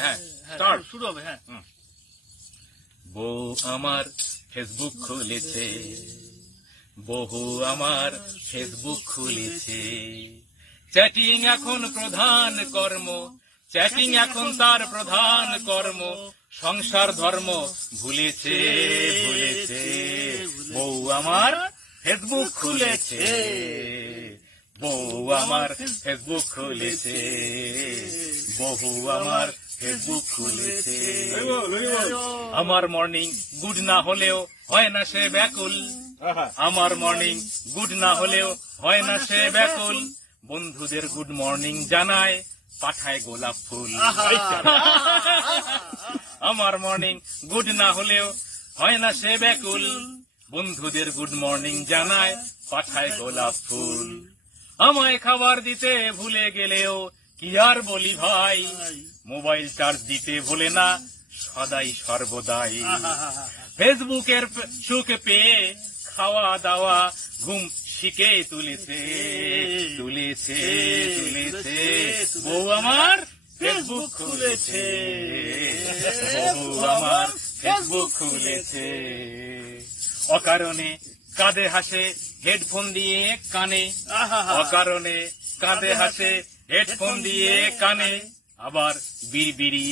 হ্যাঁ হ্যাঁ, start. শুরু হবে হ্যাঁ। বউ আমার ফেসবুক খুলেছে বহু আমার ফেসবুক খুলেছে। চ্যাটিং এখন প্রধান কর্ম চ্যাটিং এখন তার প্রধান কর্ম সংসার ধর্ম ভুলেছে ভুলেছে। বউ আমার ফেসবুক খুলেছে বউ আমার ফেসবুক খুলেছে। বহু আমার ফেসবুক খুলেছে আমার মর্নিং গুড না হলেও হয় না সে ব্যাকুল। আমার মর্নিং গুড না হলেও হয় না সে ব্যাকুল। বন্ধুদের গুড মর্নিং জানায় পাঠায় গোলাপ ফুল। আমার মর্নিং গুড না হলেও হয় না সে ব্যাকুল। বন্ধুদের গুড মর্নিং জানায় পাঠায় গোলাপ ফুল। আমায় খাবার দিতে ভুলে গেলেও কি আর বলি ভাই? মোবাইল চার্জ দিতে ভুলে না সদাই সর্বদাই। ফেসবুকের সুখ পেয়ে খাওয়া দাওয়া ঘুম শিখে তুলেছে তুলেছে তুলেছে। বউ আমার ফেসবুক খুলেছে বউ আমার ফেসবুক খুলেছে। অকারণে কাঁধে হাসে হেডফোন দিয়ে কানে অকারণে কাঁধে হাসে হেডফোন দিয়ে কানে আবার বিড়বিড়ি